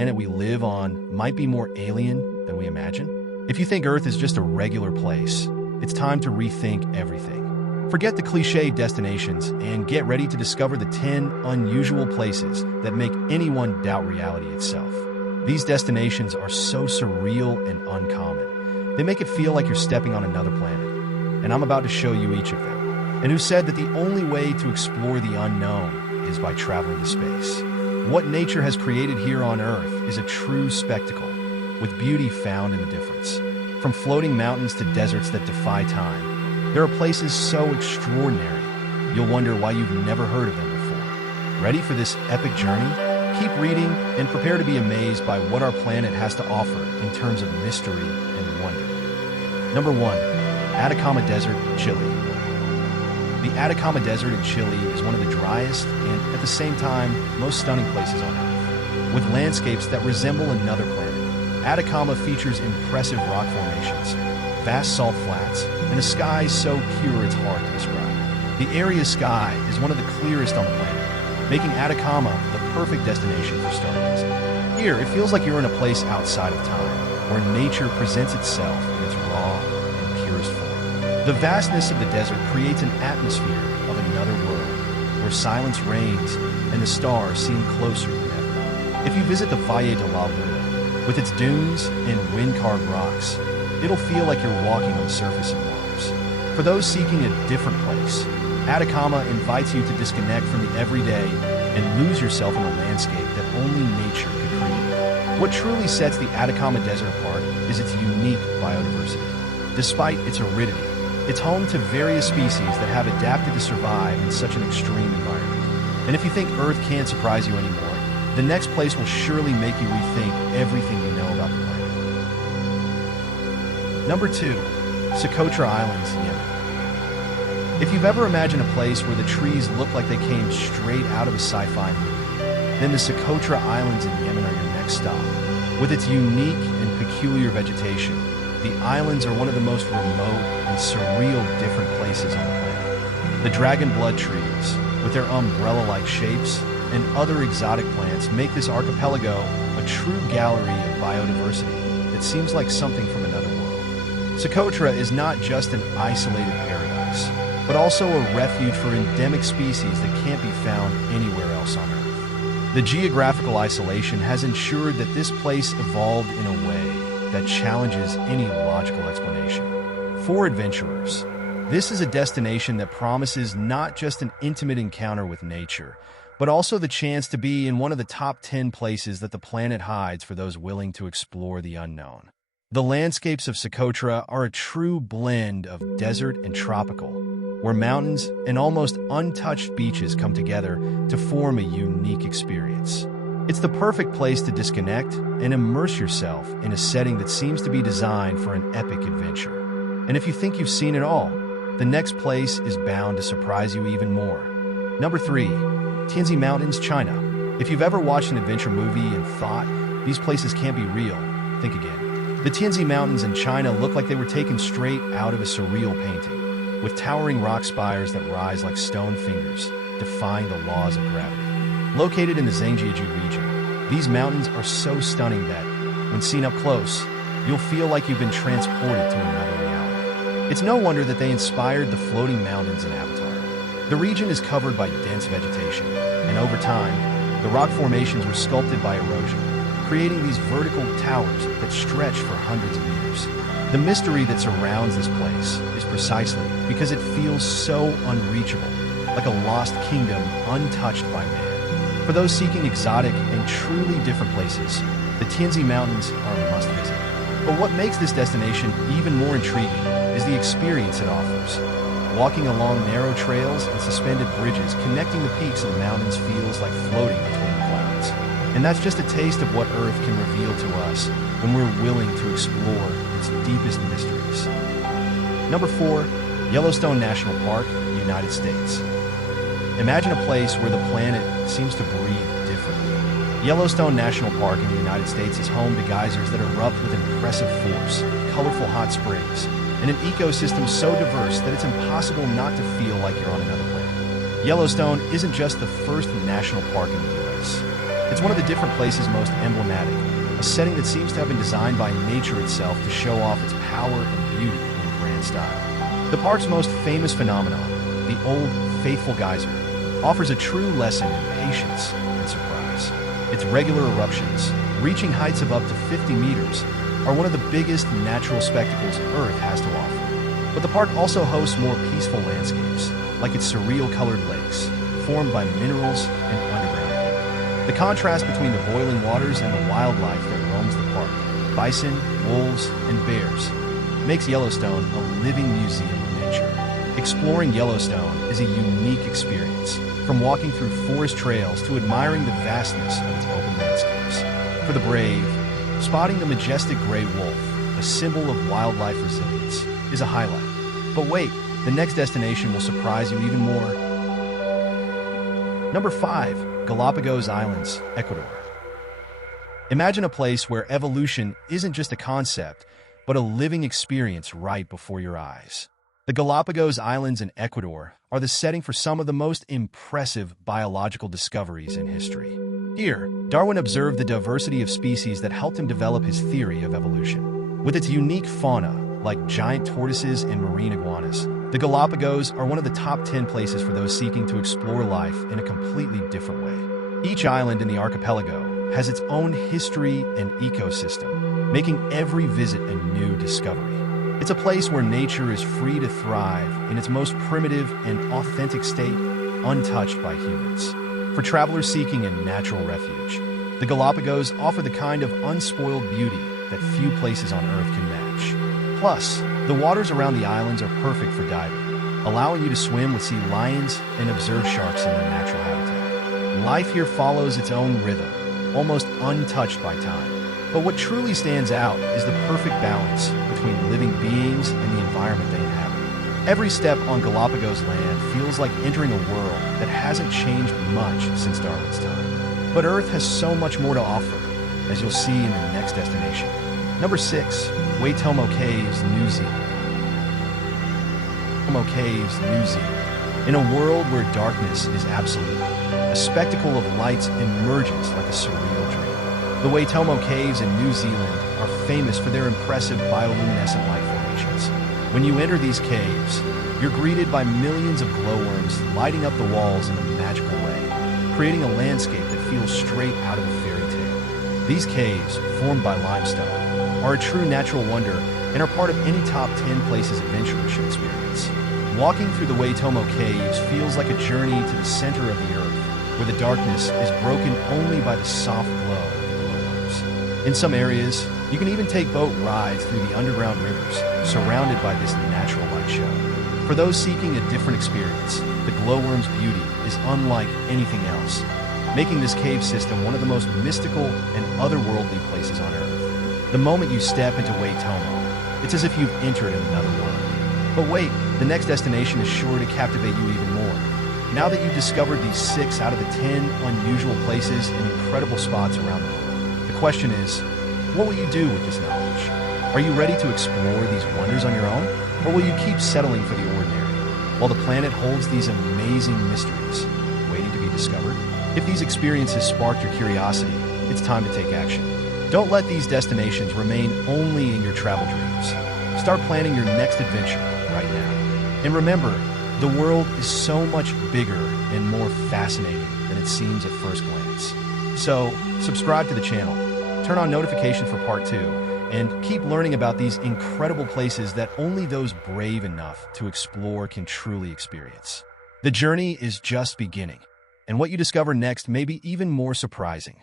planet we live on might be more alien than we imagine? If you think Earth is just a regular place, it's time to rethink everything. Forget the cliché destinations and get ready to discover the 10 unusual places that make anyone doubt reality itself. These destinations are so surreal and uncommon. They make it feel like you're stepping on another planet. And I'm about to show you each of them. And who said that the only way to explore the unknown is by traveling to space? What nature has created here on Earth is a true spectacle, with beauty found in the difference. From floating mountains to deserts that defy time, there are places so extraordinary, you'll wonder why you've never heard of them before. Ready for this epic journey? Keep reading and prepare to be amazed by what our planet has to offer in terms of mystery and wonder. Number 1. Atacama Desert, Chile. The Atacama Desert in Chile is one of the driest and, at the same time, most stunning places on Earth. With landscapes that resemble another planet, Atacama features impressive rock formations, vast salt flats, and a sky so pure it's hard to describe. The area's sky is one of the clearest on the planet, making Atacama the perfect destination for stargazing. Here, it feels like you're in a place outside of time, where nature presents itself in its raw and purest form. The vastness of the desert creates an atmosphere of another world, where silence reigns and the stars seem closer than ever. If you visit the Valle de la Luna, with its dunes and wind-carved rocks, it'll feel like you're walking on the surface of Mars. For those seeking a different place, Atacama invites you to disconnect from the everyday and lose yourself in a landscape that only nature could create. What truly sets the Atacama Desert apart is its unique biodiversity. Despite its aridity, it's home to various species that have adapted to survive in such an extreme environment. And if you think Earth can't surprise you anymore, the next place will surely make you rethink everything you know about the planet. Number 2. Socotra Islands, Yemen. If you've ever imagined a place where the trees look like they came straight out of a sci-fi movie, then the Socotra Islands in Yemen are your next stop. With its unique and peculiar vegetation, the islands are one of the most remote and surreal different places on the planet. The dragon blood trees, with their umbrella-like shapes, and other exotic plants make this archipelago a true gallery of biodiversity that seems like something from another world. Socotra is not just an isolated paradise, but also a refuge for endemic species that can't be found anywhere else on Earth. The geographical isolation has ensured that this place evolved in a way that challenges any logical explanation. For adventurers, this is a destination that promises not just an intimate encounter with nature, but also the chance to be in one of the top 10 places that the planet hides for those willing to explore the unknown. The landscapes of Socotra are a true blend of desert and tropical, where mountains and almost untouched beaches come together to form a unique experience. It's the perfect place to disconnect and immerse yourself in a setting that seems to be designed for an epic adventure. And if you think you've seen it all, the next place is bound to surprise you even more. Number 3. Tianzi Mountains, China. If you've ever watched an adventure movie and thought, these places can't be real, think again. The Tianzi Mountains in China look like they were taken straight out of a surreal painting, with towering rock spires that rise like stone fingers, defying the laws of gravity. Located in the Zhangjiajie region, these mountains are so stunning that, when seen up close, you'll feel like you've been transported to another reality. It's no wonder that they inspired the floating mountains in Avatar. The region is covered by dense vegetation, and over time, the rock formations were sculpted by erosion, creating these vertical towers that stretch for hundreds of meters. The mystery that surrounds this place is precisely because it feels so unreachable, like a lost kingdom untouched by man. For those seeking exotic and truly different places, the Tianzi Mountains are a must-visit. But what makes this destination even more intriguing is the experience it offers. Walking along narrow trails and suspended bridges connecting the peaks of the mountains feels like floating between the clouds. And that's just a taste of what Earth can reveal to us when we're willing to explore its deepest mysteries. Number 4. Yellowstone National Park, United States. Imagine a place where the planet seems to breathe differently. Yellowstone National Park in the United States is home to geysers that erupt with impressive force, colorful hot springs, and an ecosystem so diverse that it's impossible not to feel like you're on another planet. Yellowstone isn't just the first national park in the U.S. It's one of the different places most emblematic, a setting that seems to have been designed by nature itself to show off its power and beauty in grand style. The park's most famous phenomenon, the Old Faithful Geyser, offers a true lesson in patience and surprise. Its regular eruptions, reaching heights of up to 50 meters, are one of the biggest natural spectacles Earth has to offer. But the park also hosts more peaceful landscapes, like its surreal colored lakes, formed by minerals and underground heat. The contrast between the boiling waters and the wildlife that roams the park, bison, wolves, and bears, makes Yellowstone a living museum of nature. Exploring Yellowstone is a unique experience, from walking through forest trails to admiring the vastness of its open landscapes. For the brave, spotting the majestic gray wolf, a symbol of wildlife resilience, is a highlight. But wait, the next destination will surprise you even more. Number 5. Galapagos Islands, Ecuador. Imagine a place where evolution isn't just a concept, but a living experience right before your eyes. The Galapagos Islands in Ecuador are the setting for some of the most impressive biological discoveries in history. Here, Darwin observed the diversity of species that helped him develop his theory of evolution. With its unique fauna, like giant tortoises and marine iguanas, the Galapagos are one of the top 10 places for those seeking to explore life in a completely different way. Each island in the archipelago has its own history and ecosystem, making every visit a new discovery. It's a place where nature is free to thrive in its most primitive and authentic state, untouched by humans. For travelers seeking a natural refuge, the Galapagos offer the kind of unspoiled beauty that few places on Earth can match. Plus, the waters around the islands are perfect for diving, allowing you to swim with sea lions and observe sharks in their natural habitat. Life here follows its own rhythm, almost untouched by time. But what truly stands out is the perfect balance between living beings and the environment they inhabit. Every step on Galapagos land feels like entering a world that hasn't changed much since Darwin's time. But Earth has so much more to offer, as you'll see in the next destination. Number 6. Waitomo Caves, New Zealand. Waitomo Caves, New Zealand. In a world where darkness is absolute, a spectacle of lights emerges like a surreal dream. The Waitomo Caves in New Zealand are famous for their impressive bioluminescent light formations. When you enter these caves, you're greeted by millions of glowworms lighting up the walls in a magical way, creating a landscape that feels straight out of a fairy tale. These caves, formed by limestone, are a true natural wonder and are part of any top 10 places adventurers should experience. Walking through the Waitomo Caves feels like a journey to the center of the earth, where the darkness is broken only by the soft glow of the glowworms. In some areas, you can even take boat rides through the underground rivers, surrounded by this natural light show. For those seeking a different experience, the glowworm's beauty is unlike anything else, making this cave system one of the most mystical and otherworldly places on Earth. The moment you step into Waitomo, it's as if you've entered another world. But wait, the next destination is sure to captivate you even more. Now that you've discovered these 6 out of the 10 unusual places and incredible spots around the world, the question is, what will you do with this knowledge? Are you ready to explore these wonders on your own? Or will you keep settling for the ordinary, while the planet holds these amazing mysteries waiting to be discovered? If these experiences sparked your curiosity, it's time to take action. Don't let these destinations remain only in your travel dreams. Start planning your next adventure right now. And remember, the world is so much bigger and more fascinating than it seems at first glance. So, subscribe to the channel, turn on notifications for part 2, and keep learning about these incredible places that only those brave enough to explore can truly experience. The journey is just beginning, and what you discover next may be even more surprising.